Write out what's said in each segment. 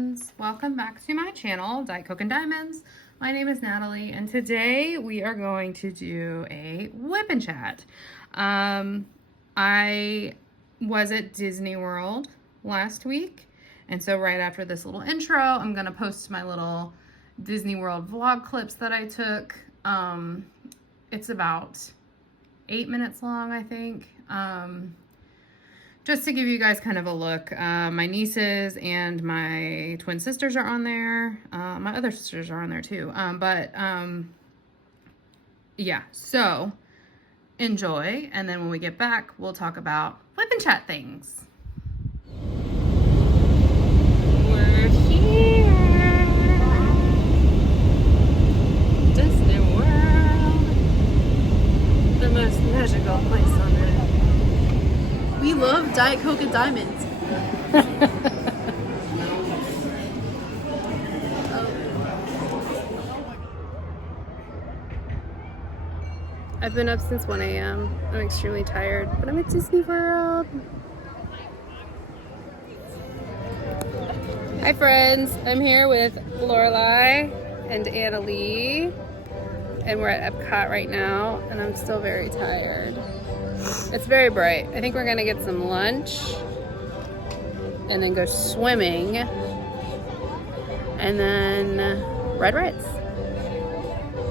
friends, welcome back to my channel, Dietcoke.and.Diamonds. My name is Natalie, and today we are going to do a WIP Chat. I was at Disney World last week, and so right after this little intro, I'm gonna post my little Disney World vlog clips that I took. It's about 8 minutes long, I think. Just to give you guys kind of a look. My nieces and my twin sisters are on there. My other sisters are on there too. Yeah, so enjoy. And then when we get back, we'll talk about WIP Chat things. We're here. Disney World. The most magical place on earth. We love Diet Coke and Diamonds. I've been up since 1 a.m. I'm extremely tired, but I'm at Disney World. Hi friends, I'm here with Lorelai and Annalie, and we're at Epcot right now, and I'm still very tired. It's very bright. I think we're gonna get some lunch and then go swimming and then ride rides.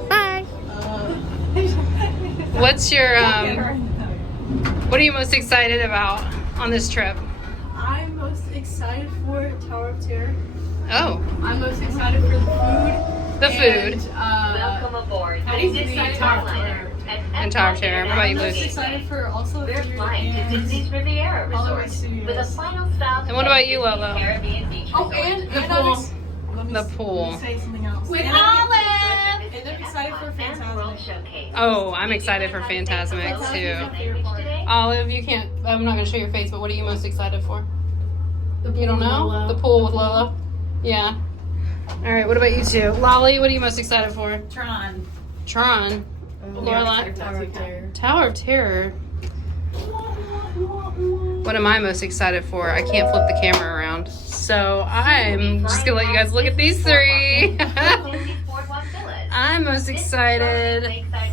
Bye. What's your what are you most excited about on this trip? I'm most excited for Tower of Terror. Oh, I'm most excited for the food. the food. Welcome aboard. And Tower of Terror. What about you, I'm most Lucy? excited for also We're food flying to and Disney's Riviera Hollywood Resort Studios. with a final stop. And what about you, at Disney Lolo? Caribbean Beach Oh, Resort. and The I'm pool. let me The s- pool. Let me say something else. With And Olive! And I'm excited for And World Phantasmic. Showcase. Oh, I'm excited for Phantasmic too. Favorite part. Olive, you can't. I'm not gonna show your face, but what are you most excited for? The You don't know? Lola. The pool with Lola. Yeah. All right. What about you two? Lolly, what are you most excited for? Tron. Tron. Lorelai. Tower of Terror. Tower of Terror. What am I most excited for? I can't flip the camera around, so I'm just gonna let you guys look at these three. I'm most excited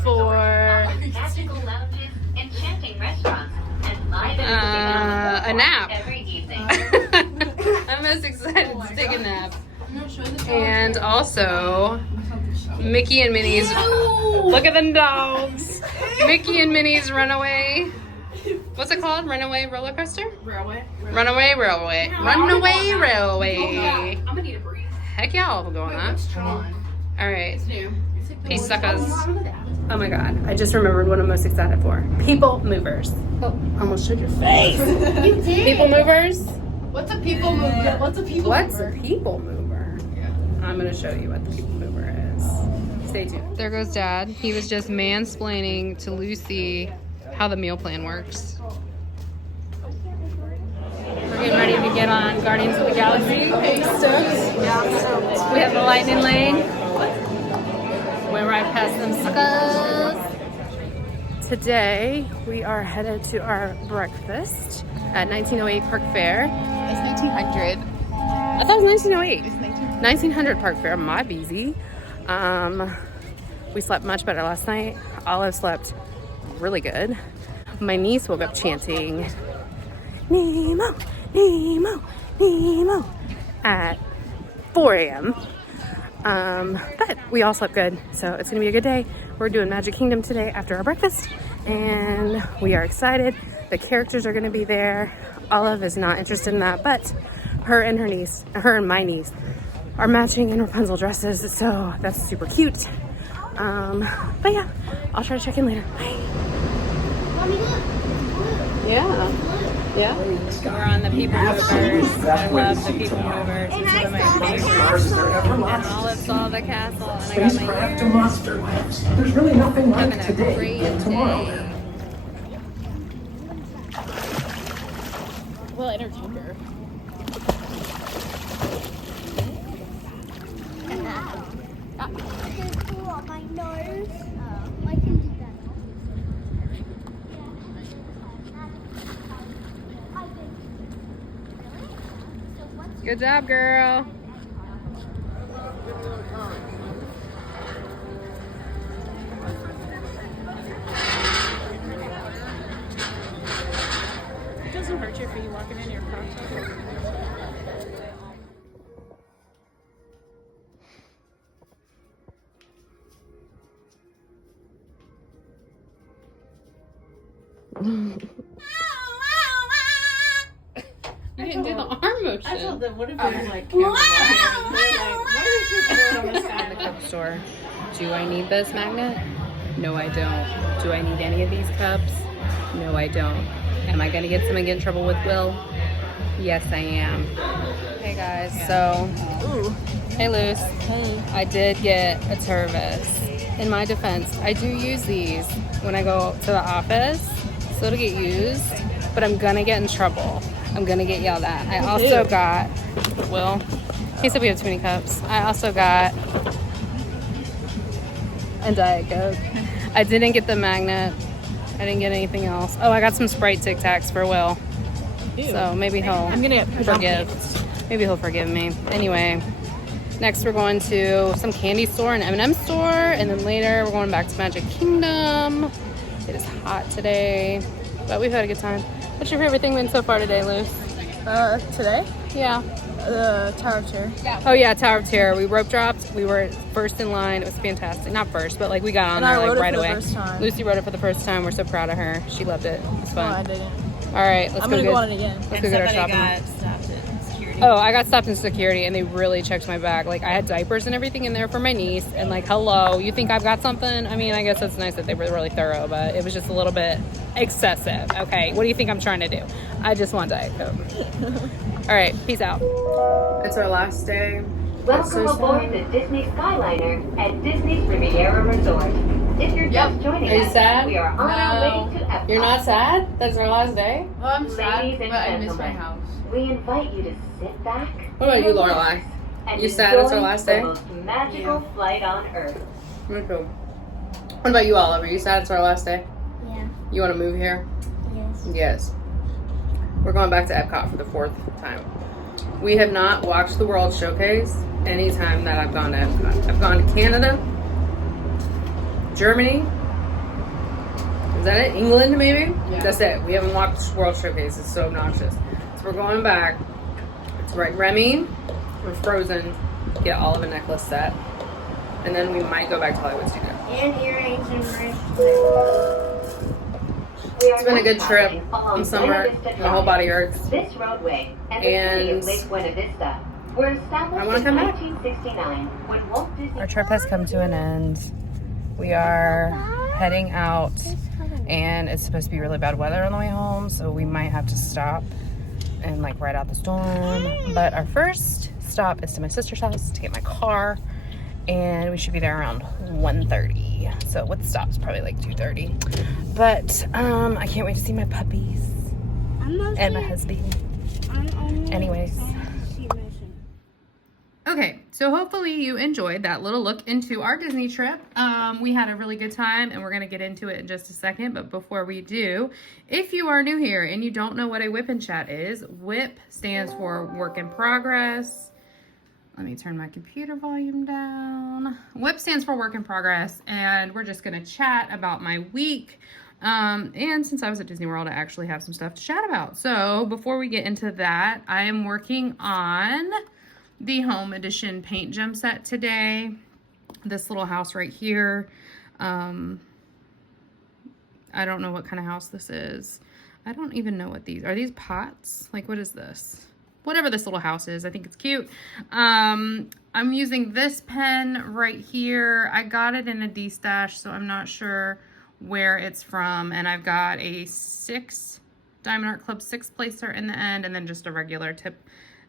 for magical lounges, enchanting restaurants, and live a nap. every evening. I'm most excited to take a nap, I'm gonna show the Tower of and Terror. also Mickey and Minnie's. Look at the dogs. Mickey and Minnie's Runaway. What's it called? Runaway roller coaster? Railway. Runaway railway. Runaway railway. I'm gonna need a breathe. Heck yeah, I'll go on that. What's Tron? All right. It's new. Peace, suckers. Oh my god, I just remembered what I'm most excited for. People movers. Oh, almost showed your face. You did. People movers? What's a people mover? What's a people What's a mover? people mover? I'm gonna show you what the people mover is. Stay tuned. There goes Dad. He was just mansplaining to Lucy how the meal plan works. We're getting ready to get on Guardians of the Galaxy. We have the lightning lane. We're right past them suckers. Today we are headed to our breakfast at 1908 Park Fair. It's 1900. I thought it was 1908. It's 1900 Park Fair, my beezy. We slept much better last night. Olive slept really good. My niece woke up chanting Nemo, Nemo, Nemo at 4 a.m. But we all slept good, so it's gonna be a good day. We're doing Magic Kingdom today after our breakfast, and we are excited. The characters are gonna be there. Olive is not interested in that, but her and my niece are matching in Rapunzel dresses, so that's super cute. But yeah, I'll try to check in later. Bye. Yeah. Yeah. We're on the People Movers. I love the People Movers. It's one of my favorites. And Olive saw the castle, and I got my Spacecraft to monster labs. There's really nothing like having a today great till tomorrow. day. We'll entertain her. My nose. I can do that. Good job, girl. excited for you walking in your car. You didn't do the arm motion. I told them, what if it was like camera walking? They're like, what is she doing on the In the side? cup store. Do I need this magnet? No, I don't. Do I need any of these cups? No, I don't. Am I gonna get some and get in trouble with Will? Yes, I am. Hey guys, so hey Luce. Hey. I did get a Tervis. In my defense, I do use these when I go to the office, so it'll get used, but I'm gonna get in trouble. I'm gonna get yelled at. I also got, Will, he said we have too many cups. I also got a Diet Coke. I didn't get the magnet. I didn't get anything else. Oh, I got some Sprite Tic Tacs for Will. So maybe he'll I'm gonna get forgive. Maybe he'll forgive me. Anyway, next we're going to some candy store, an M&M store, and then later we're going back to Magic Kingdom. It is hot today, but we've had a good time. What's your favorite thing been so far today, Luce? Today? Yeah. The Tower of Terror. Oh yeah, Tower of Terror. We rope dropped. We were first in line. It was fantastic. Not first, but like we got on And there I like rode it right for the away. first time. Lucy rode it for the first time. We're so proud of her. She loved it. It was No, fun. I didn't. All right, let's I'm go gonna get, go on it again. Let's go get our shopping. stopped at security. Oh, I got stopped in security and they really checked my bag. Like I had diapers and everything in there for my niece, and like, hello, you think I've got something? I mean, I guess it's nice that they were really thorough, but it was just a little bit excessive. Okay, what do you think I'm trying to do? I just want Diet Coke. All right, peace out. It's our last day. Welcome aboard the Disney Skyliner at Disney's Riviera Resort. If you're just joining Are you us, sad? we are on our way to Epcot. You're not sad? That's our last day? Oh, I'm Ladies and gentlemen, we invite you to sit back. What about you, relax, Lorelai? and You sad it's our enjoy last the day? most magical flight on Earth. Me too. What about you, Oliver? You sad it's our last day? Yeah. You want to move here? Yes. Yes. We're going back to Epcot for the 4th time. We have not watched the World Showcase any time that I've gone to Epcot. I've gone to Canada, Germany. Is that it? England, maybe? Yeah. That's it. We haven't watched World Showcase. It's so obnoxious. So we're going back. It's right, Remy. We're Frozen. Get all of a necklace set. And then we might go back to Hollywood Studio. And earrings and bracelets. It's been a good trip. I'm summer. My whole body hurts. This roadway and the city of Lake Buena Vista were established I wanna in come back. 1969 when Walt Disney... Our trip has come to an end. We are heading out, and it's supposed to be really bad weather on the way home, so we might have to stop and like ride out the storm. But our first stop is to my sister's house to get my car, and we should be there around 1:30. So with the stops, probably like 2:30. But I can't wait to see my puppies and my husband. Anyways. Okay, so hopefully you enjoyed that little look into our Disney trip. We had a really good time, and we're going to get into it in just a second. But before we do, if you are new here and you don't know what a WIP Chat is, WIP stands for Work in Progress. Let me turn my computer volume down. WIP stands for Work in Progress, and we're just going to chat about my week. And since I was at Disney World, I actually have some stuff to chat about. So before we get into that, I am working on the home edition paint gem set today. This little house right here. I don't know what kind of house this is. I don't even know what these are. These pots? Like, what is this? Whatever this little house is, I think it's cute. I'm using this pen right here. I got it in a destash, so I'm not sure where it's from. And I've got a Diamond Art Club 6 placer in the end, and then just a regular tip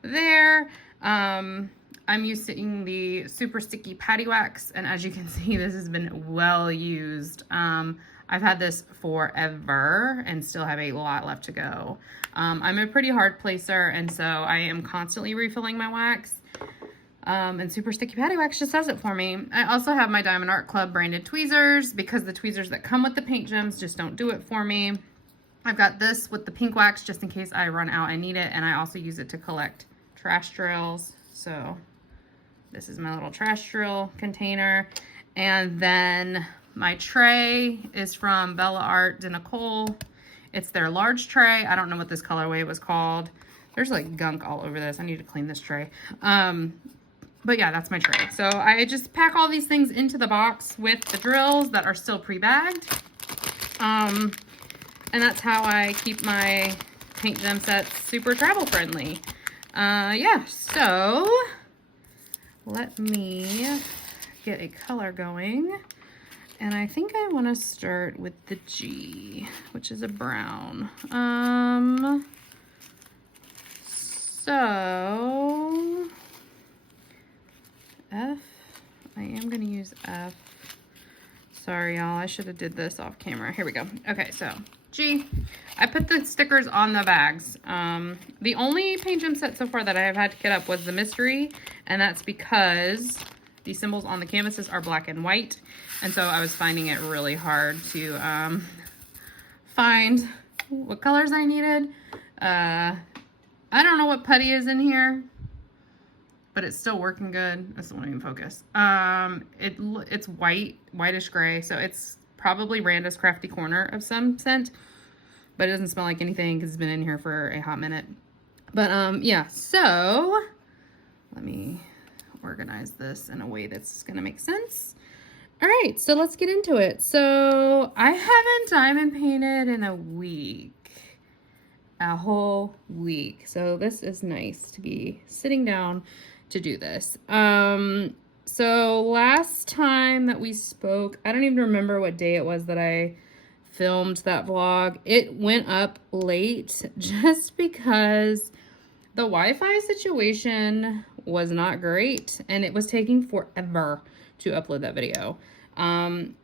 there. I'm using the super sticky Paddywaxx, and as you can see, this has been well used. I've had this forever and still have a lot left to go. I'm a pretty hard placer, and so I am constantly refilling my wax. And super sticky Paddywaxx just does it for me. I also have my Diamond Art Club branded tweezers, because the tweezers that come with the paint gems just don't do it for me. I've got this with the pink wax just in case I run out and need it, and I also use it to collect trash drills. So this is my little trash drill container. And then my tray is from Bella Art de Nicole. It's their large tray. I don't know what this colorway was called. There's like gunk all over this. I need to clean this tray. But yeah, that's my tray. So I just pack all these things into the box with the drills that are still pre-bagged. And that's how I keep my paint gem sets super travel friendly. Yeah, so let me get a color going. And I think I want to start with the G, which is a brown. So F, I am going to use F. Sorry, y'all, I should have did this off camera. Here we go. Okay, so G, I put the stickers on the bags. The only paint gem set so far that I have had to get up was the mystery, and that's because the symbols on the canvases are black and white, and so I was finding it really hard to find what colors I needed. I don't know what putty is in here, but it's still working good. This won't even focus. It's whitish gray, so it's probably Randa's Crafty Corner of some scent, but it doesn't smell like anything because it's been in here for a hot minute. But yeah, so let me organize this in a way that's gonna make sense. All right, so let's get into it. So I haven't diamond painted in a week. A whole week. So this is nice to be sitting down to do this. So last time that we spoke, I don't even remember what day it was that I filmed that vlog. It went up late just because the Wi-Fi situation was not great and it was taking forever to upload that video.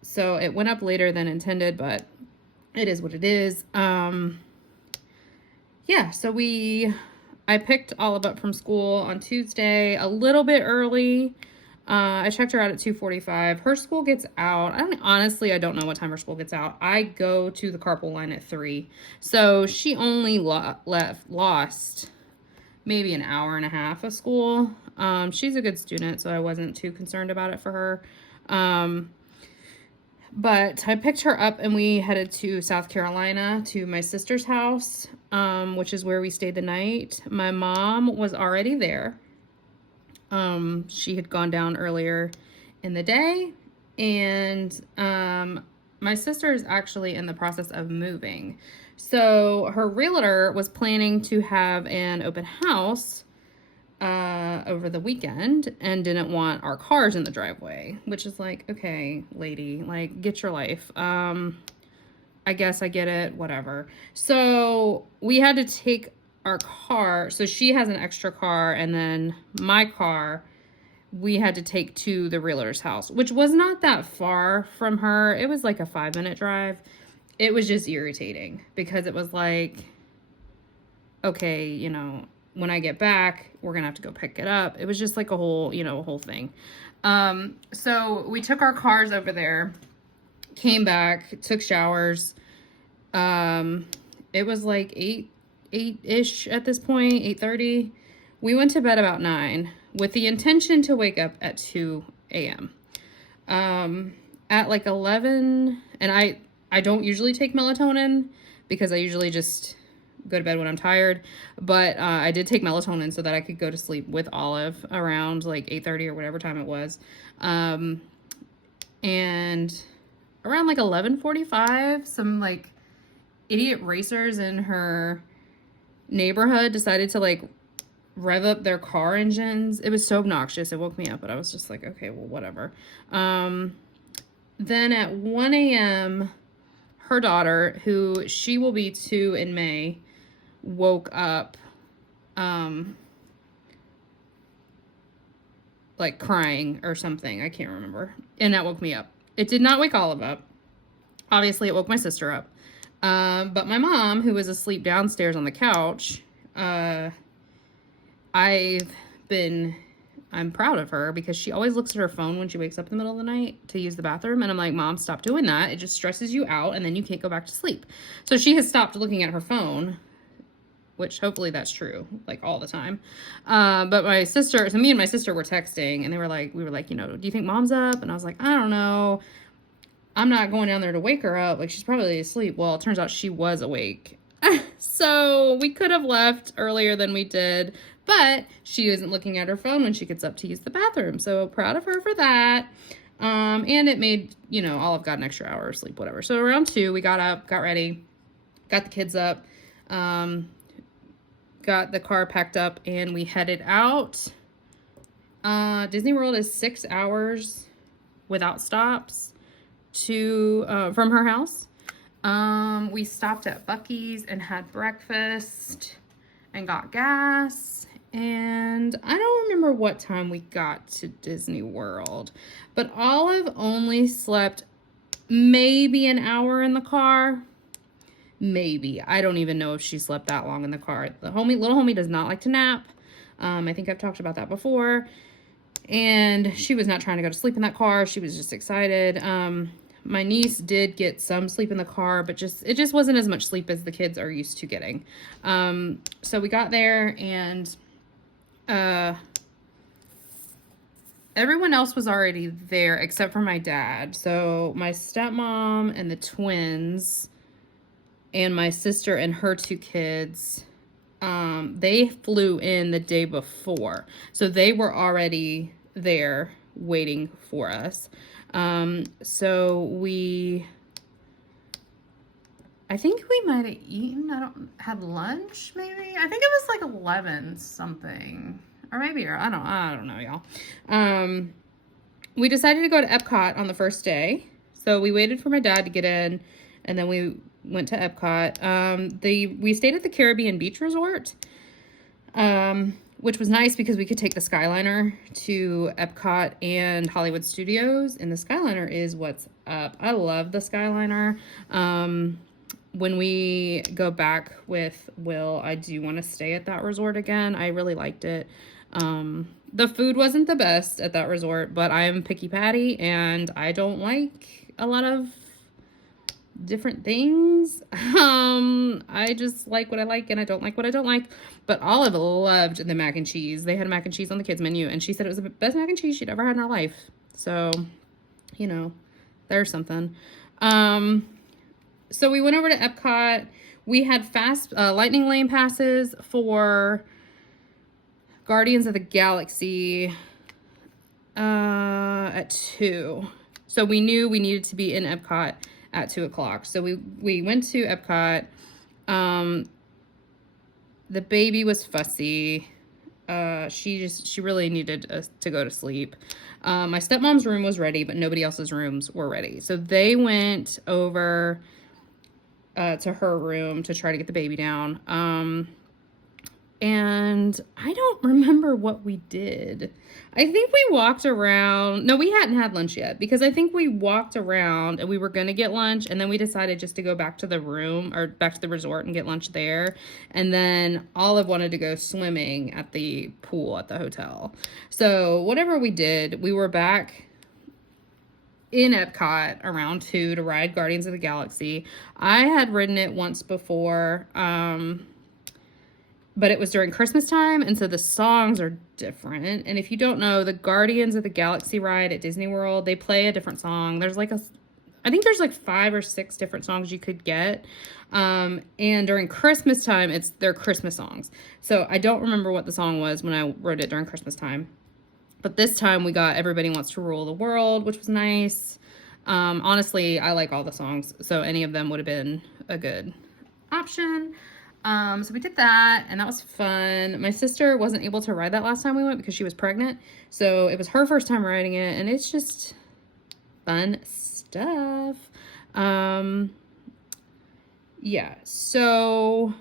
So it went up later than intended, but it is what it is. Yeah, so I picked Olive up from school on Tuesday a little bit early. I checked her out at 2:45. Her school gets out. Honestly, I don't know what time her school gets out. I go to the carpool line at 3. So she only lost maybe an hour and a half of school. She's a good student, so I wasn't too concerned about it for her. But I picked her up and we headed to South Carolina to my sister's house, which is where we stayed the night. My mom was already there. She had gone down earlier in the day, and my sister is actually in the process of moving. So her realtor was planning to have an open house over the weekend and didn't want our cars in the driveway, which is like, okay, lady, like, get your life. I guess I get it, whatever. So we had to take our car. So she has an extra car, and then my car we had to take to the realtor's house, which was not that far from her. It was like a 5-minute drive. It was just irritating because it was like, okay, you know, when I get back, we're gonna have to go pick it up. It was just like a whole thing. So we took our cars over there, came back, took showers. It was like 8-ish at this point, 8:30. We went to bed about 9 with the intention to wake up at 2 a.m. At like 11, and I don't usually take melatonin because I usually just go to bed when I'm tired, but I did take melatonin so that I could go to sleep with Olive around like 8:30 or whatever time it was. And around like 11:45, some like idiot racers in her neighborhood decided to like rev up their car engines. It was so obnoxious. It woke me up, but I was just like, okay, well, whatever. Then at 1 a.m., her daughter, who she will be 2 in May, woke up like crying or something. I can't remember. And that woke me up. It did not wake Olive up. Obviously, it woke my sister up. But my mom, who was asleep downstairs on the couch, I'm proud of her because she always looks at her phone when she wakes up in the middle of the night to use the bathroom. And I'm like, Mom, stop doing that. It just stresses you out and then you can't go back to sleep. So she has stopped looking at her phone, which hopefully that's true, like all the time. But me and my sister were texting and we were like, you know, do you think Mom's up? And I was like, I don't know. I'm not going down there to wake her up. Like, she's probably asleep. Well, it turns out she was awake. So we could have left earlier than we did, but she isn't looking at her phone when she gets up to use the bathroom. So proud of her for that. And it made, you know, Olive got an extra hour of sleep, whatever. So around 2, we got up, got ready, got the kids up, got the car packed up, and we headed out. Disney World is 6 hours without stops to from her house. We stopped at Buc-ee's and had breakfast and got gas, and I don't remember what time we got to Disney World, but Olive only slept maybe an hour in the car. Maybe. I don't even know if she slept that long in the car. The little homie does not like to nap. I think I've talked about that before. And she was not trying to go to sleep in that car. She was just excited. My niece did get some sleep in the car, but it just wasn't as much sleep as the kids are used to getting. So we got there, and everyone else was already there except for my dad. So my stepmom and the twins and my sister and her 2 kids, they flew in the day before. So they were already there waiting for us. So I think we might have eaten, had lunch maybe. I think it was like 11 something, or maybe, I don't know, y'all. We decided to go to Epcot on the first day. So we waited for my dad to get in, and then we went to Epcot. We stayed at the Caribbean Beach Resort, which was nice because we could take the Skyliner to Epcot and Hollywood Studios, and the Skyliner is what's up. I love the Skyliner. When we go back with Will, I do want to stay at that resort again. I really liked it. The food wasn't the best at that resort, but I am picky Patty, and I don't like a lot of different things. I just like what I like, and I don't like what I don't like. But Olive loved the mac and cheese. They had mac and cheese on the kids menu, and she said it was the best mac and cheese she'd ever had in her life. So, you know, there's something. So we went over to Epcot. We had fast lightning lane passes for Guardians of the Galaxy at 2. So we knew we needed to be in Epcot at 2 o'clock. So we went to Epcot. The baby was fussy. She really needed to go to sleep. My stepmom's room was ready, but nobody else's rooms were ready. So they went over to her room to try to get the baby down. And I don't remember what we did. I think we walked around. No, we hadn't had lunch yet, because I think we walked around and we were going to get lunch, and then we decided just to go back to the room, or back to the resort, and get lunch there. And then Olive wanted to go swimming at the pool at the hotel. So whatever we did, we were back in Epcot around 2 to ride Guardians of the Galaxy. I had ridden it once before, but it was during Christmas time, and so the songs are different. And if you don't know, the Guardians of the Galaxy ride at Disney World, they play a different song. There's like I think there's like 5 or 6 different songs you could get. And during Christmas time, it's their Christmas songs. So I don't remember what the song was when I rode it during Christmas time. But this time we got Everybody Wants to Rule the World, which was nice. Honestly, I like all the songs, so any of them would have been a good option. So we did that, and that was fun. My sister wasn't able to ride that last time we went because she was pregnant. So it was her first time riding it, and it's just fun stuff. Yeah, so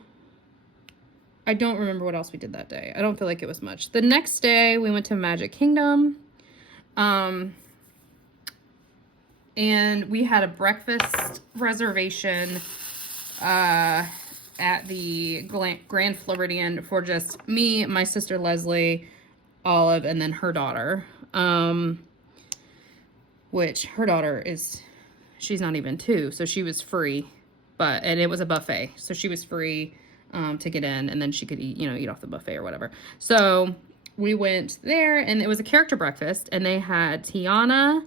I don't remember what else we did that day. I don't feel like it was much. The next day, we went to Magic Kingdom. And we had a breakfast reservation at the Grand Floridian for just me, my sister Leslie, Olive, and then her daughter. Which her daughter she's not even 2, so she was free. And it was a buffet, so she was free to get in, and then she could eat off the buffet or whatever. So we went there, and it was a character breakfast, and they had Tiana,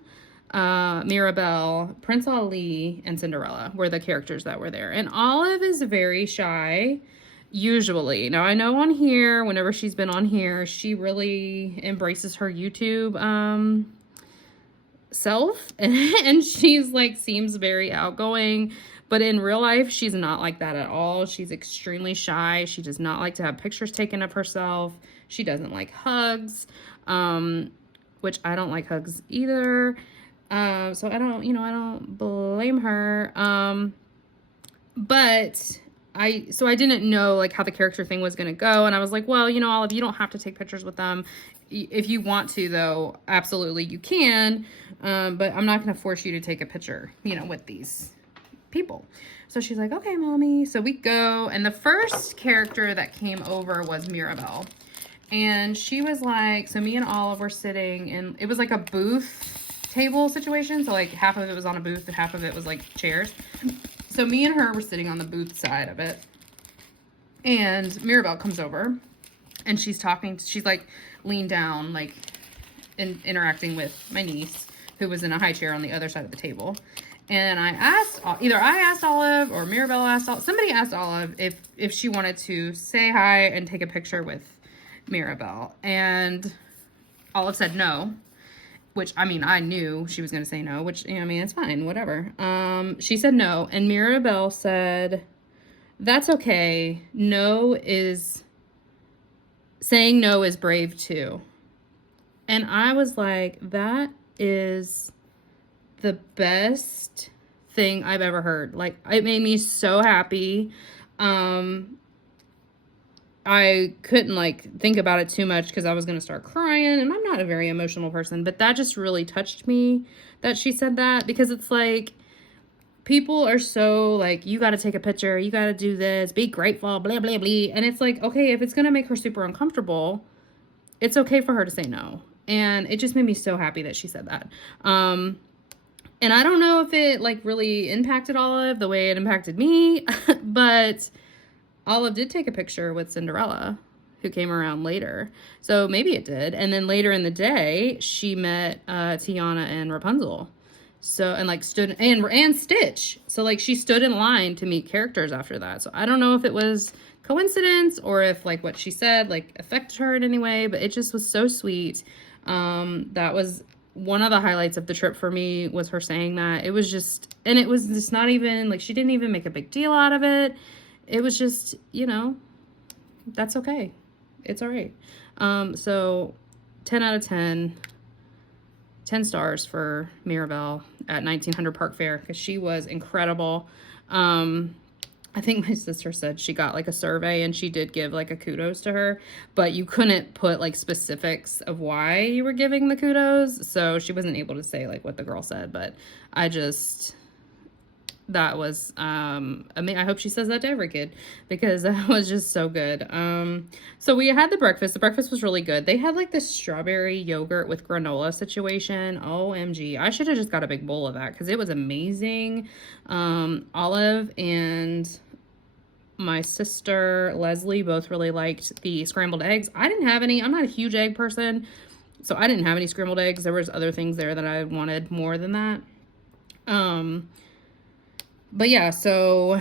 Mirabelle, Prince Ali, and Cinderella were the characters that were there. And Olive is very shy, usually. Now, I know on here, whenever she's been on here, she really embraces her YouTube self. And she's like, seems very outgoing. But in real life, she's not like that at all. She's extremely shy. She does not like to have pictures taken of herself. She doesn't like hugs, which I don't like hugs either. So I don't blame her. But I didn't know like how the character thing was going to go. And I was like, well, Olive, you don't have to take pictures with them. If you want to, though, absolutely you can. But I'm not going to force you to take a picture, with these people. So she's like, okay, mommy. So we go. And the first character that came over was Mirabelle. And she was like, so me and Olive were sitting, and it was like a booth table situation. So like half of it was on a booth and half of it was like chairs. So me and her were sitting on the booth side of it. And Mirabelle comes over and she's talking. She's like leaned down, like interacting with my niece, who was in a high chair on the other side of the table. And either I asked Olive or Mirabelle asked Olive. Somebody asked Olive if she wanted to say hi and take a picture with Mirabelle. And Olive said no. Which, I mean, I knew she was going to say no, which, it's fine, whatever. She said no, and Mirabelle said, that's okay. Saying no is brave too. And I was like, that is the best thing I've ever heard. Like, it made me so happy. I couldn't like think about it too much because I was going to start crying, and I'm not a very emotional person, but that just really touched me that she said that, because it's like people are so like, you got to take a picture, you got to do this, be grateful, blah, blah, blah. And it's like, okay, if it's going to make her super uncomfortable, it's okay for her to say no. And it just made me so happy that she said that. And I don't know if it like really impacted Olive the way it impacted me, but Olive did take a picture with Cinderella, who came around later. So maybe it did. And then later in the day, she met Tiana and Rapunzel. So, and like stood, and Stitch. So like she stood in line to meet characters after that. So I don't know if it was coincidence or if like what she said like affected her in any way, but it just was so sweet. That was one of the highlights of the trip for me, was her saying that. It was just not even like, she didn't even make a big deal out of it. It was just, that's okay. It's all right. So 10 out of 10 stars for Mirabelle at 1900 Park Fair, because she was incredible. I think my sister said she got like a survey and she did give like a kudos to her, but you couldn't put like specifics of why you were giving the kudos. So she wasn't able to say like what the girl said, but that was, I hope she says that to every kid, because that was just so good. So we had the breakfast. The breakfast was really good. They had like this strawberry yogurt with granola situation. OMG. I should have just got a big bowl of that because it was amazing. Olive and my sister Leslie both really liked the scrambled eggs. I didn't have any. I'm not a huge egg person, so I didn't have any scrambled eggs. There was other things there that I wanted more than that. But yeah, so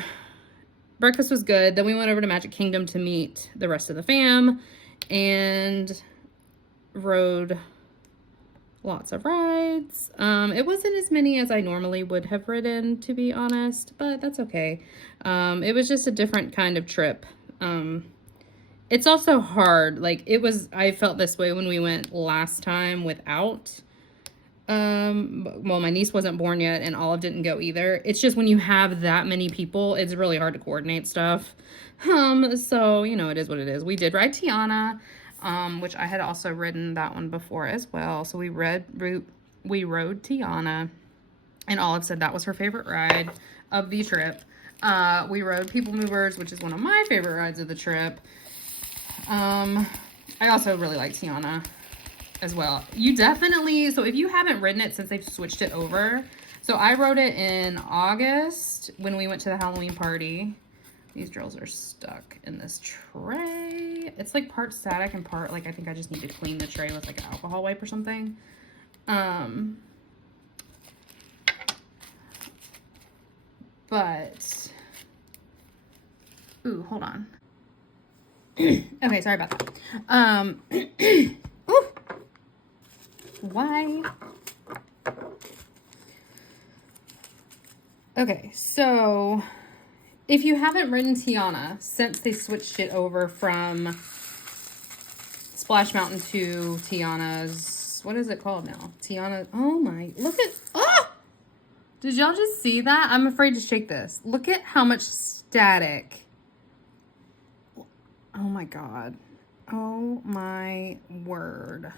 breakfast was good. Then we went over to Magic Kingdom to meet the rest of the fam and rode lots of rides. It wasn't as many as I normally would have ridden, to be honest, but that's okay. It was just a different kind of trip. It's also hard. Like I felt this way when we went last time without well, my niece wasn't born yet and Olive didn't go either. It's just when you have that many people, it's really hard to coordinate stuff. So, it is what it is. We did ride Tiana, which I had also ridden that one before as well. So we rode Tiana, and Olive said that was her favorite ride of the trip. We rode People Movers, which is one of my favorite rides of the trip. I also really like Tiana as well. You definitely, so if you haven't ridden it since they've switched it over, so I rode it in August when we went to the Halloween party. These drills are stuck in this tray. It's like part static and part like I think I just need to clean the tray with like an alcohol wipe or something. but, ooh, hold on. Okay, sorry about that. Ooh, why? Okay, so if you haven't written Tiana since they switched it over from Splash Mountain to Tiana's, what is it called now? Tiana, oh my, look at, oh! Did y'all just see that? I'm afraid to shake this. Look at how much static. Oh my God. Oh my word.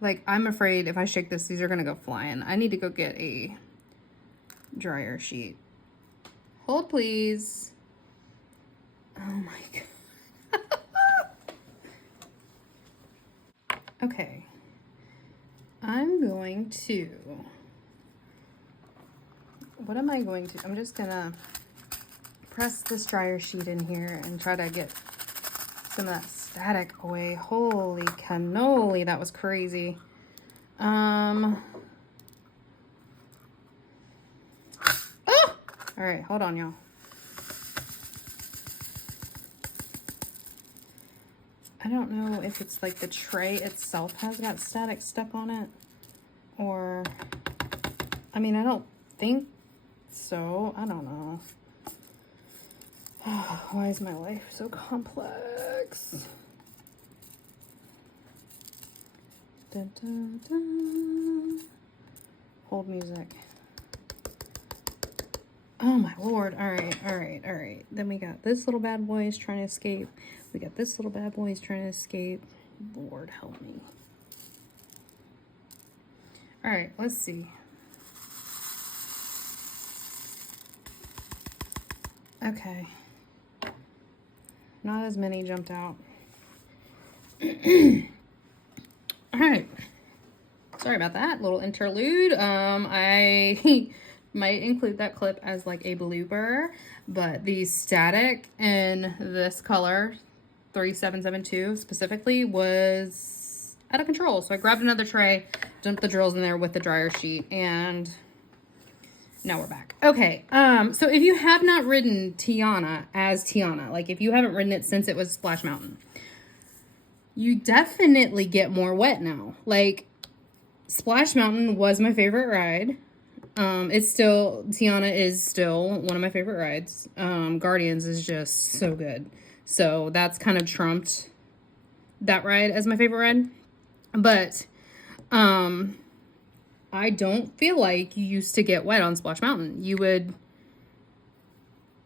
Like, I'm afraid if I shake this, these are gonna go flying. I need to go get a dryer sheet. Hold, please. Oh my God. Okay. I'm going to, what am I going to, I'm just gonna press this dryer sheet in here and try to get some of that static away. Holy cannoli, that was crazy. Oh! All right, hold on, y'all. I don't know if it's like the tray itself has got static stuck on it, or, I mean, I don't think so. I don't know. Why is my life so complex? Dun, dun, dun. Hold music. Oh my Lord. All right, all right, all right. Then we got this little bad boy is trying to escape. We got this little bad boy is trying to escape. Lord help me. All right, let's see. Okay. Not as many jumped out. All right. Sorry about that little interlude. I might include that clip as like a blooper, but the static in this color 3772 specifically was out of control. So I grabbed another tray, dumped the drills in there with the dryer sheet, and now we're back. Okay, so if you have not ridden Tiana as Tiana, like if you haven't ridden it since it was Splash Mountain, you definitely get more wet now. Like, Splash Mountain was my favorite ride. It's still, Tiana is still one of my favorite rides. Guardians is just so good. So that's kind of trumped that ride as my favorite ride. But, I don't feel like you used to get wet on Splash Mountain. You would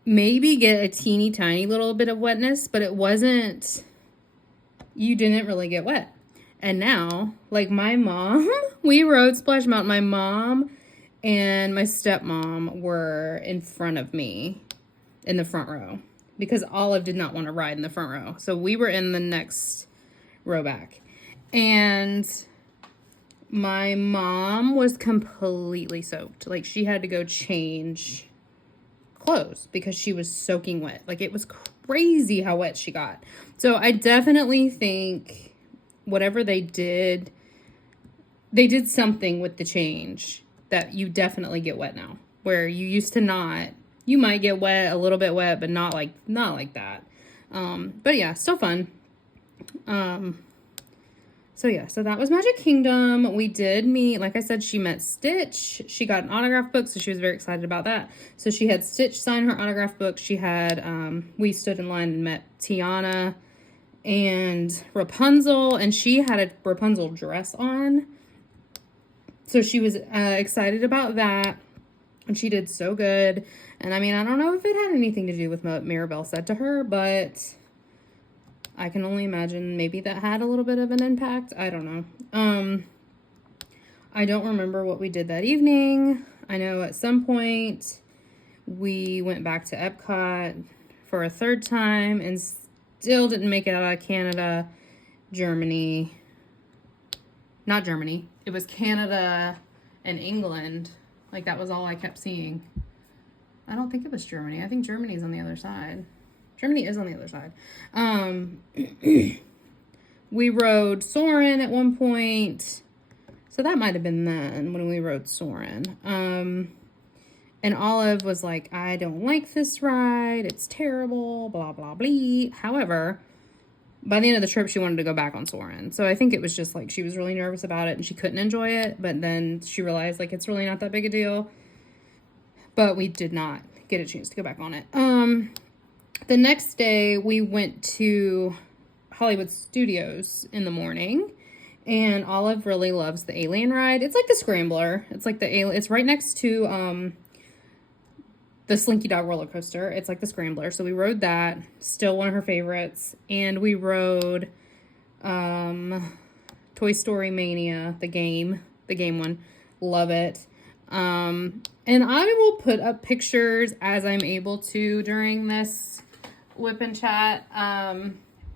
maybe get a teeny tiny little bit of wetness, but it wasn't, you didn't really get wet. And now, like my mom, we rode Splash Mountain. My mom and my stepmom were in front of me in the front row because Olive did not want to ride in the front row. So we were in the next row back. And my mom was completely soaked. Like, she had to go change clothes because she was soaking wet. Like, it was crazy how wet she got. So I definitely think whatever they did something with the change that you definitely get wet now. Where you used to not. You might get wet, a little bit wet, but not like that. But yeah, still fun. So yeah, so that was Magic Kingdom. We did meet, like I said, she met Stitch. She got an autograph book, so she was very excited about that. So she had Stitch sign her autograph book. She had, we stood in line and met Tiana and Rapunzel, and she had a Rapunzel dress on. So she was excited about that, and she did so good. And I mean, I don't know if it had anything to do with what Mirabelle said to her, but I can only imagine maybe that had a little bit of an impact. I don't know. I don't remember what we did that evening. I know at some point we went back to Epcot for a third time and still didn't make it out of Canada, Germany. Not Germany. It was Canada and England. Like, that was all I kept seeing. I don't think it was Germany. I think Germany's on the other side. Germany is on the other side. We rode Soarin' at one point. So that might have been then when we rode Soarin'. And Olive was like, I don't like this ride. It's terrible, blah, blah, blah. However, by the end of the trip, she wanted to go back on Soarin'. So I think it was just like she was really nervous about it and she couldn't enjoy it. But then she realized like it's really not that big a deal. But we did not get a chance to go back on it. The next day, we went to Hollywood Studios in the morning. And Olive really loves the Alien ride. It's like the Scrambler. It's like the Alien. It's right next to the Slinky Dog roller coaster. It's like the Scrambler. So we rode that. Still one of her favorites. And we rode Toy Story Mania, the game one. Love it. And I will put up pictures as I'm able to during this WIP Chat.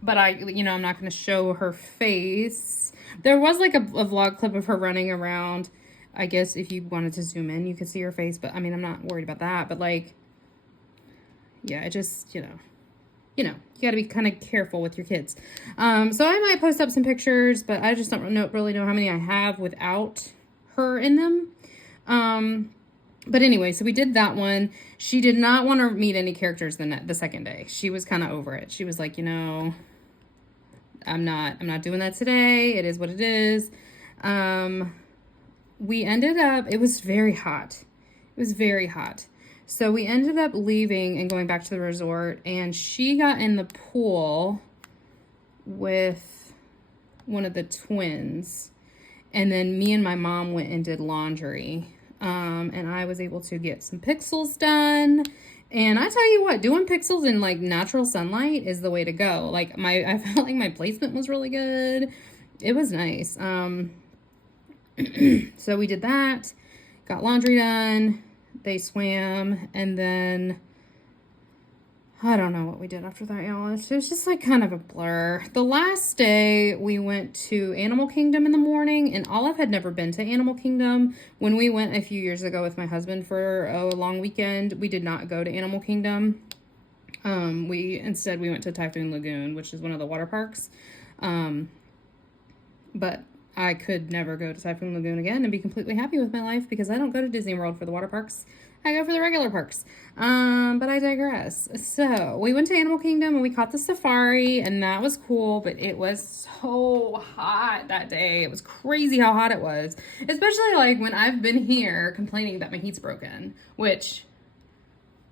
But I'm not going to show her face. There was like a vlog clip of her running around. I guess if you wanted to zoom in, you could see her face. But I mean, I'm not worried about that. But like, yeah, it just, you got to be kind of careful with your kids. So I might post up some pictures, but I just don't really know how many I have without her in them. But anyway, so we did that one. She did not want to meet any characters the second day. She was kind of over it. She was like, I'm not doing that today. It is what it is. We ended up, it was very hot. It was very hot. So we ended up leaving and going back to the resort, and she got in the pool with one of the twins. And then me and my mom went and did laundry. And I was able to get some pixels done. And I tell you what, doing pixels in like natural sunlight is the way to go. Like I felt like my placement was really good. It was nice. So we did that, got laundry done, they swam, and then I don't know what we did after that, y'all. It was just like kind of a blur. The last day we went to Animal Kingdom in the morning, and Olive had never been to Animal Kingdom. When we went a few years ago with my husband for a long weekend, we did not go to Animal Kingdom. Instead we went to Typhoon Lagoon, which is one of the water parks. But I could never go to Typhoon Lagoon again and be completely happy with my life because I don't go to Disney World for the water parks. I go for the regular parks. But I digress. So we went to Animal Kingdom and we caught the safari, and that was cool, but it was so hot that day. It was crazy how hot it was, especially like when I've been here complaining that my heat's broken, which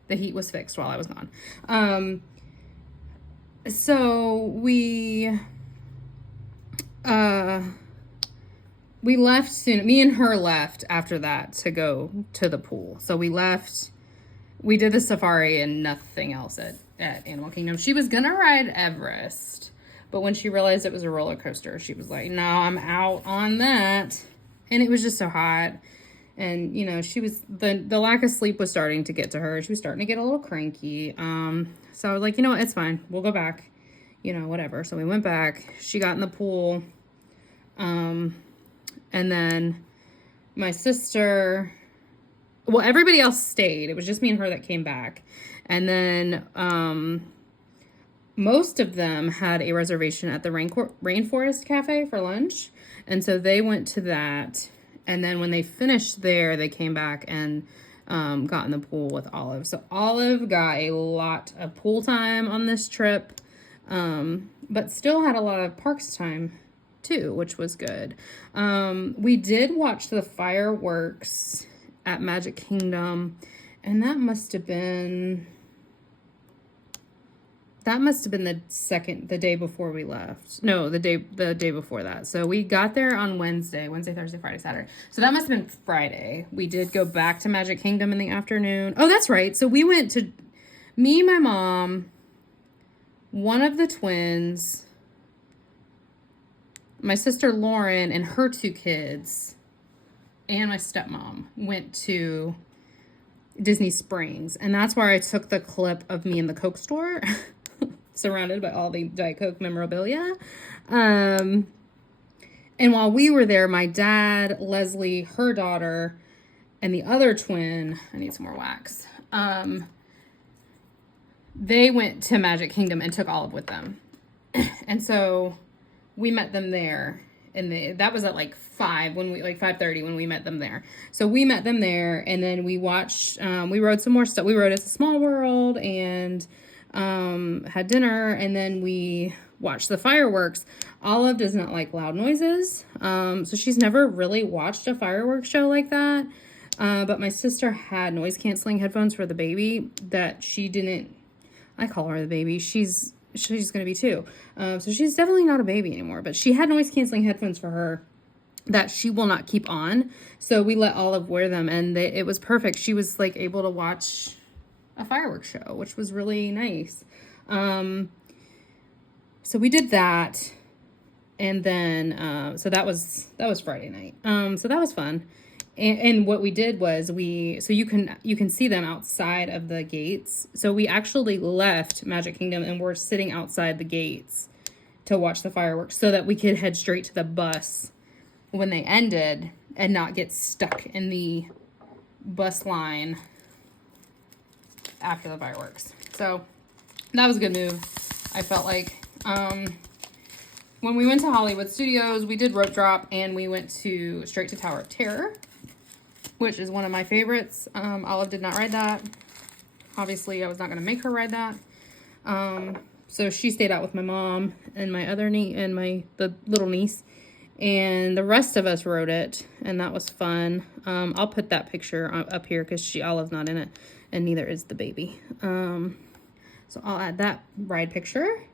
the heat was fixed while I was gone. So we left soon. Me and her left after that to go to the pool. So we left. We did the safari and nothing else at Animal Kingdom. She was going to ride Everest, but when she realized it was a roller coaster, she was like, no, I'm out on that. And it was just so hot. And, she was, the lack of sleep was starting to get to her. She was starting to get a little cranky. So I was like, you know what, it's fine. We'll go back, whatever. So we went back. She got in the pool. And then my sister, well, everybody else stayed. It was just me and her that came back. And then most of them had a reservation at the Rainforest Cafe for lunch. And so they went to that. And then when they finished there, they came back and got in the pool with Olive. So Olive got a lot of pool time on this trip, but still had a lot of parks time too, which was good. We did watch the fireworks at Magic Kingdom, and that must have been the day before we left. No, the day before that. So we got there on Wednesday, Thursday, Friday, Saturday. So that must have been Friday. We did go back to Magic Kingdom in the afternoon. Oh, that's right. So we went to, me, my mom, one of the twins, my sister Lauren and her two kids, and my stepmom went to Disney Springs. And that's where I took the clip of me in the Coke store, surrounded by all the Diet Coke memorabilia. And while we were there, my dad, Leslie, her daughter, and the other twin, I need some more wax, they went to Magic Kingdom and took Olive with them. And so we met them there, and that was at like 5:30 when we met them there. So we met them there, and then we watched, we rode some more stuff. We rode It's a Small World and had dinner, and then we watched the fireworks. Olive does not like loud noises, so she's never really watched a fireworks show like that. But my sister had noise canceling headphones for the baby that she didn't. I call her the baby. She's gonna be 2, so she's definitely not a baby anymore. But she had noise canceling headphones for her that she will not keep on. So we let Olive wear them, and it was perfect. She was like able to watch a fireworks show, which was really nice. So we did that, and then so that was Friday night. So that was fun. And what we did was so you can see them outside of the gates. So we actually left Magic Kingdom and we're sitting outside the gates to watch the fireworks so that we could head straight to the bus when they ended and not get stuck in the bus line after the fireworks. So that was a good move. I felt like when we went to Hollywood Studios, we did rope drop and we went straight to Tower of Terror, which is one of my favorites. Olive did not ride that. Obviously, I was not going to make her ride that. So she stayed out with my mom and my other niece and the little niece. And the rest of us rode it, and that was fun. I'll put that picture up here because Olive's not in it, and neither is the baby. So I'll add that ride picture.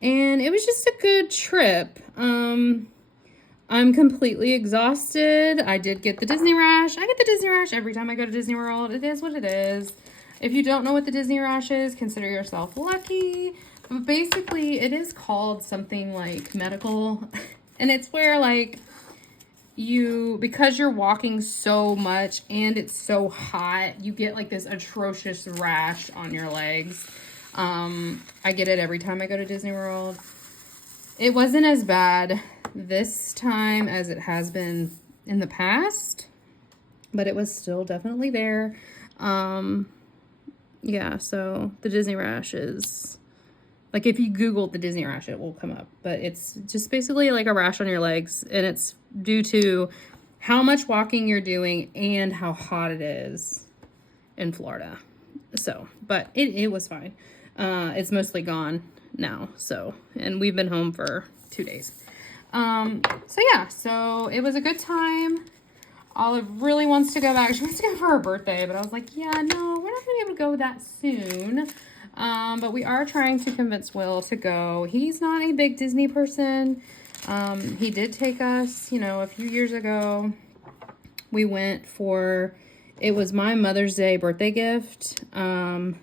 And it was just a good trip. I'm completely exhausted. I did get the Disney rash. I get the Disney rash every time I go to Disney World. It is what it is. If you don't know what the Disney rash is, consider yourself lucky. But basically, it is called something like medical. And it's where, like, because you're walking so much and it's so hot, you get, like, this atrocious rash on your legs. I get it every time I go to Disney World. It wasn't as bad this time as it has been in the past, but it was still definitely there. Yeah, so the Disney rash is, like, if you Google the Disney rash, it will come up, but it's just basically like a rash on your legs, and it's due to how much walking you're doing and how hot it is in Florida. So, but it was fine. It's mostly gone now, so, and we've been home for 2 days. So yeah, so it was a good time. Olive really wants to go back. She wants to go for her birthday, but I was like, yeah, no, we're not gonna be able to go that soon. But we are trying to convince Will to go. He's not a big Disney person. He did take us, a few years ago. We went it was my Mother's Day birthday gift. And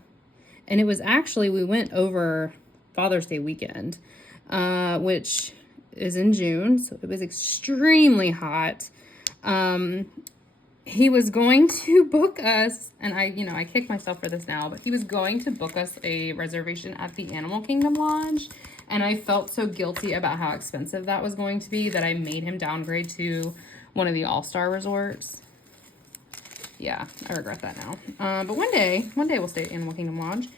it was actually, we went over Father's Day weekend, which is in June. So it was extremely hot. He was going to book us, and I kick myself for this now, but he was going to book us a reservation at the Animal Kingdom Lodge, and I felt so guilty about how expensive that was going to be that I made him downgrade to one of the All-Star resorts. Yeah, I regret that now. But one day we'll stay at Animal Kingdom Lodge.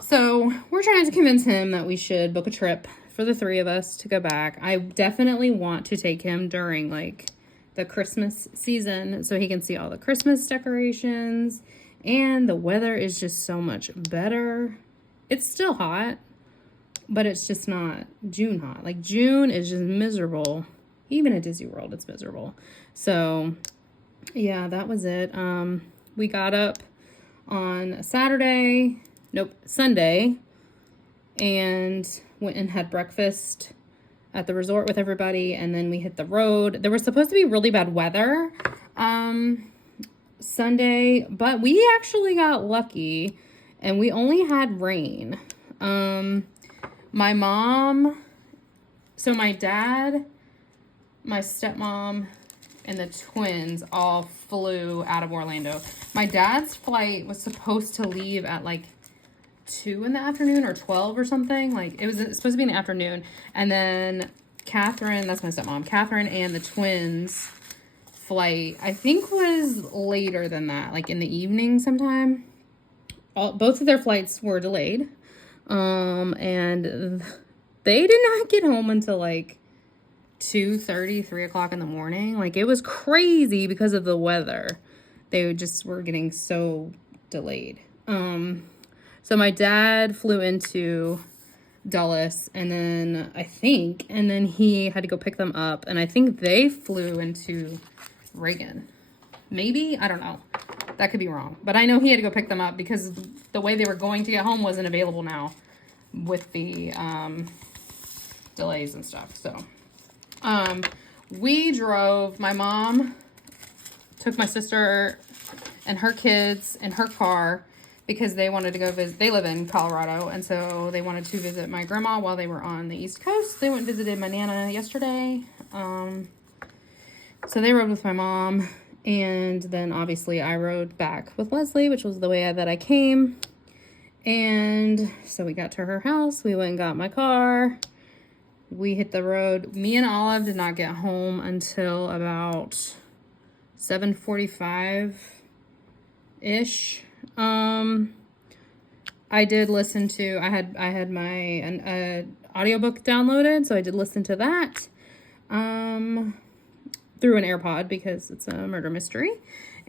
So we're trying to convince him that we should book a trip for the 3 of us to go back. I definitely want to take him during, like, the Christmas season so he can see all the Christmas decorations, and the weather is just so much better. It's still hot, but it's just not June hot. Like, June is just miserable. Even at Disney World, it's miserable. So yeah, that was it. We got up on Sunday, and went and had breakfast at the resort with everybody, and then we hit the road. There was supposed to be really bad weather Sunday, but we actually got lucky and we only had rain. My mom, so my dad, my stepmom, and the twins all flew out of Orlando. My dad's flight was supposed to leave at like 2 in the afternoon or 12 or something. Like, it was supposed to be in the afternoon. And then Catherine, that's my stepmom, Catherine and the twins' flight, I think, was later than that, like in the evening sometime. Both of their flights were delayed. And they did not get home until like 2:30, 3 o'clock in the morning. Like, it was crazy because of the weather. They just were getting so delayed. So my dad flew into Dulles, and then he had to go pick them up, and I think they flew into Reagan. Maybe? I don't know. That could be wrong. But I know he had to go pick them up because the way they were going to get home wasn't available now with the delays and stuff. So we drove. My mom took my sister and her kids in her car because they wanted to go visit. They live in Colorado, and so they wanted to visit my grandma while they were on the East Coast. They went and visited my Nana yesterday. So they rode with my mom, and then obviously I rode back with Leslie, which was the way that I came. And so we got to her house. We went and got my car. We hit the road. Me and Olive did not get home until about 7:45-ish. I did listen to, I had my audiobook downloaded, so I did listen to that through an AirPod because it's a murder mystery.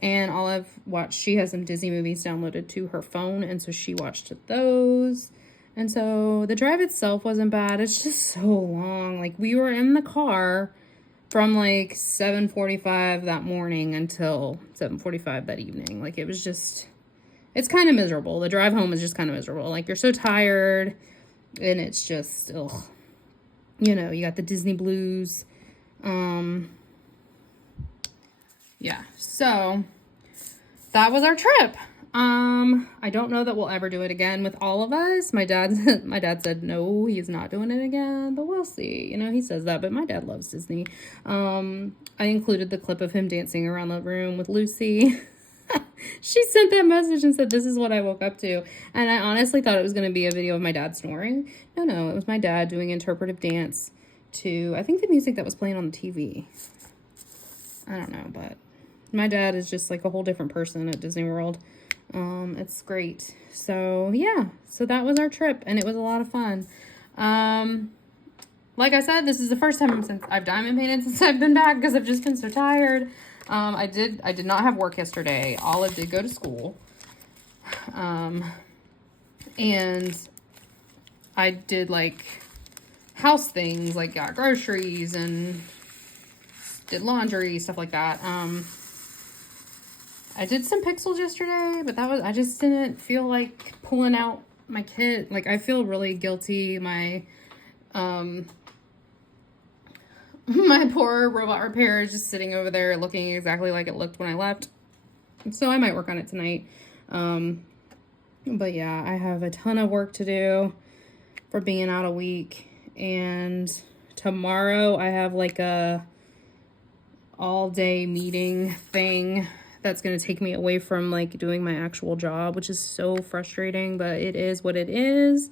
And Olive watched, she has some Disney movies downloaded to her phone, and so she watched those. And so the drive itself wasn't bad. It's just so long. Like, we were in the car from like 7:45 that morning until 7:45 that evening. Like, it was just, it's kind of miserable. The drive home is just kind of miserable. Like, you're so tired, and it's just, ugh. You know, you got the Disney blues. Yeah, so that was our trip. I don't know that we'll ever do it again with all of us. My dad said no, he's not doing it again, but we'll see. You know, he says that, but my dad loves Disney. I included the clip of him dancing around the room with Lucy. She sent that message and said, "This is what I woke up to." And I honestly thought it was going to be a video of my dad snoring. No, it was my dad doing interpretive dance to, I think, the music that was playing on the TV. I don't know, but my dad is just like a whole different person at Disney World. It's great. So yeah, so that was our trip, and it was a lot of fun. Like I said, this is the first time since I've diamond painted since I've been back because I've just been so tired. I did not have work yesterday. Olive did go to school. And I did like house things, like got groceries and did laundry, stuff like that. I did some pixels yesterday, but I just didn't feel like pulling out my kit. Like, I feel really guilty. My poor robot repair is just sitting over there looking exactly like it looked when I left. So I might work on it tonight. But yeah, I have a ton of work to do for being out a week. And tomorrow I have like a all-day meeting thing that's going to take me away from like doing my actual job, which is so frustrating, but it is what it is.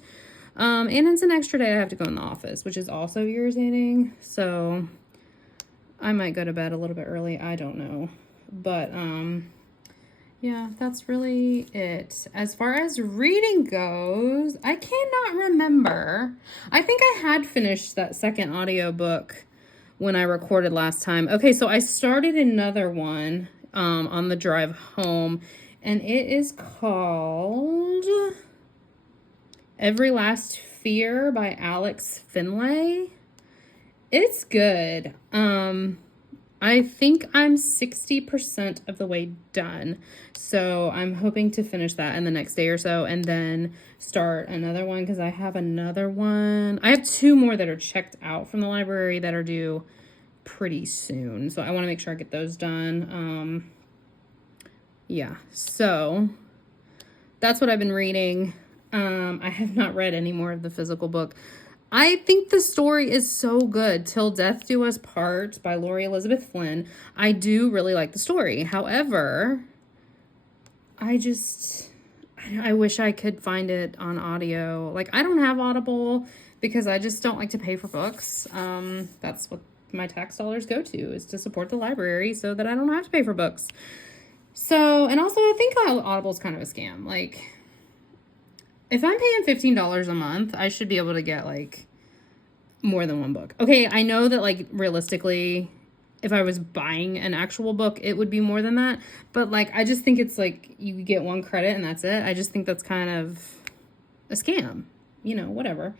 And it's an extra day I have to go in the office, which is also irritating. So I might go to bed a little bit early. I don't know. But yeah, that's really it. As far as reading goes, I cannot remember. I think I had finished that second audiobook when I recorded last time. Okay, so I started another one on the drive home, and it is called Every Last Fear by Alex Finlay. It's good. I think I'm 60% of the way done. So I'm hoping to finish that in the next day or so and then start another one because I have another one. I have 2 more that are checked out from the library that are due pretty soon. So I want to make sure I get those done. Yeah, so that's what I've been reading. I have not read any more of the physical book. I think the story is so good. Till Death Do Us Part by Lori Elizabeth Flynn. I do really like the story. However, I wish I could find it on audio. Like, I don't have Audible because I just don't like to pay for books. That's what my tax dollars go to, is to support the library so that I don't have to pay for books. So, and also I think Audible's kind of a scam. Like, if I'm paying $15 a month, I should be able to get like more than one book. Okay, I know that like realistically, if I was buying an actual book, it would be more than that. But like, I just think it's like you get one credit and that's it. I just think that's kind of a scam, you know, whatever.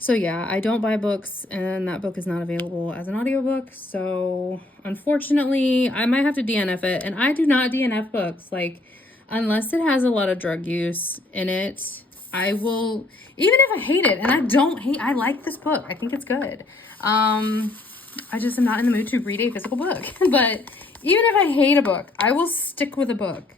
So yeah, I don't buy books and that book is not available as an audiobook. So unfortunately, I might have to DNF it. And I do not DNF books. Like, unless it has a lot of drug use in it, I will, even if I hate it, and I like this book. I think it's good. I just am not in the mood to read a physical book. But even if I hate a book, I will stick with a book.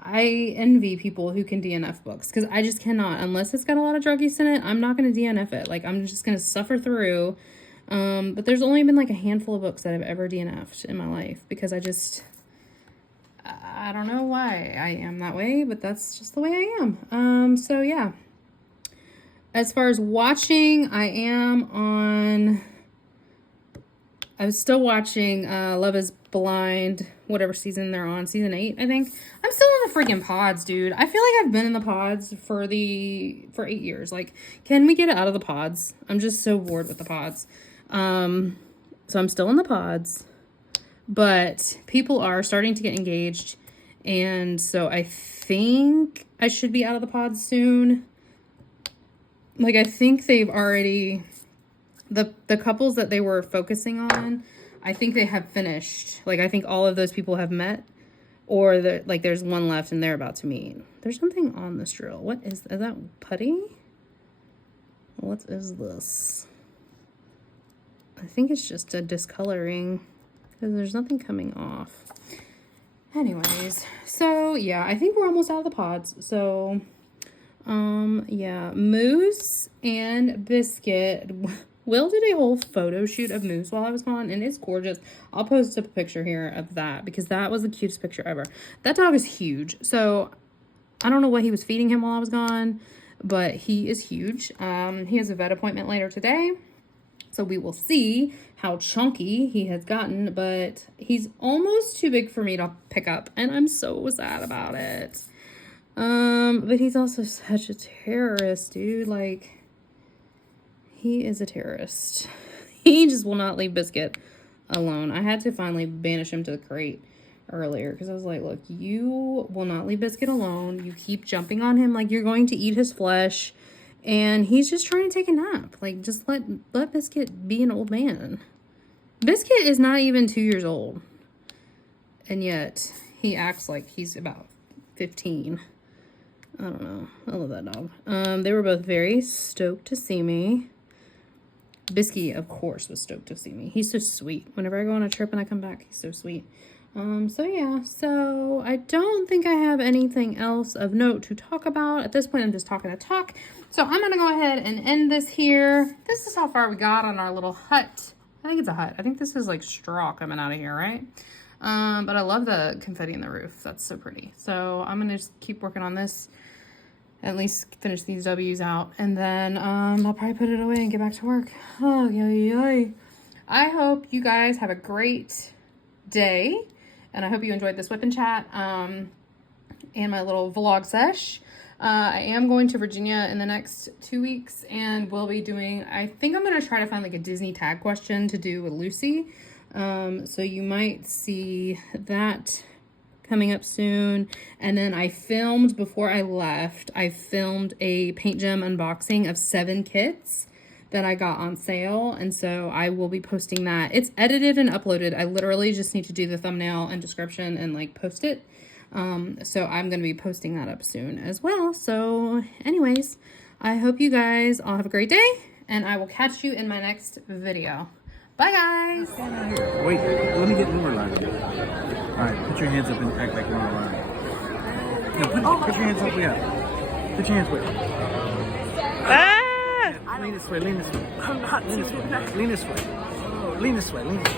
I envy people who can DNF books because I just cannot. Unless it's got a lot of drug use in it, I'm not going to DNF it. Like, I'm just going to suffer through. But there's only been like a handful of books that I've ever DNF'd in my life because I don't know why I am that way, but that's just the way I am. So yeah. As far as watching, I'm still watching Love is Blind, whatever season they're on, season 8, I think. I'm still in the freaking pods, dude. I feel like I've been in the pods for 8 years. Like, can we get out of the pods? I'm just so bored with the pods. So I'm still in the pods, but people are starting to get engaged, and so I think I should be out of the pods soon. Like, I think they've already... The couples that they were focusing on, I think they have finished. Like, I think all of those people have met, or there's one left and they're about to meet. There's something on this drill. What is that Putty? What is this? I think it's just a discoloring because there's nothing coming off. Anyways, so yeah, I think we're almost out of the pods. So, yeah, Moose and Biscuit. Will did a whole photo shoot of Moose while I was gone, and it's gorgeous. I'll post up a picture here of that because that was the cutest picture ever. That dog is huge. So I don't know what he was feeding him while I was gone, but he is huge. He has a vet appointment later today, so we will see how chunky he has gotten, but he's almost too big for me to pick up, and I'm so sad about it. But he's also such a terrorist, dude. Like, he is a terrorist. He just will not leave Biscuit alone. I had to finally banish him to the crate earlier because I was like, look, you will not leave Biscuit alone. You keep jumping on him like you're going to eat his flesh, and he's just trying to take a nap. Like, just let Biscuit be an old man. Biscuit is not even 2 years old, and yet he acts like he's about 15. I don't know. I love that dog. They were both very stoked to see me. Bisky, of course, was stoked to see me. He's so sweet. Whenever I go on a trip and I come back, he's so sweet. So yeah, so I don't think I have anything else of note to talk about. At this point, I'm just talking to talk. So I'm going to go ahead and end this here. This is how far we got on our little hut. I think it's a hut. I think this is like straw coming out of here, right? But I love the confetti in the roof. That's so pretty. So I'm going to just keep working on this. At least finish these W's out, and then I'll probably put it away and get back to work. Oh, yay. I hope you guys have a great day, and I hope you enjoyed this WIP Chat and my little vlog sesh. I am going to Virginia in the next 2 weeks, and we'll be doing, I think I'm going to try to find like a Disney tag question to do with Lucy. So you might see that coming up soon. And then I filmed, before I left, I filmed a Paint Gem unboxing of 7 kits that I got on sale, and so I will be posting that. It's edited and uploaded. I literally just need to do the thumbnail and description and like post it. So I'm going to be posting that up soon as well. So anyways, I hope you guys all have a great day, and I will catch you in my next video. Bye guys. Wait, let me get Lorelai. Alright, put your hands up and act like Lorelai. No, put your hands up, yeah. Put your hands way up. Lean this way, lean this way. I'm not lean this way. Lean this way. Lean this way, lean this way.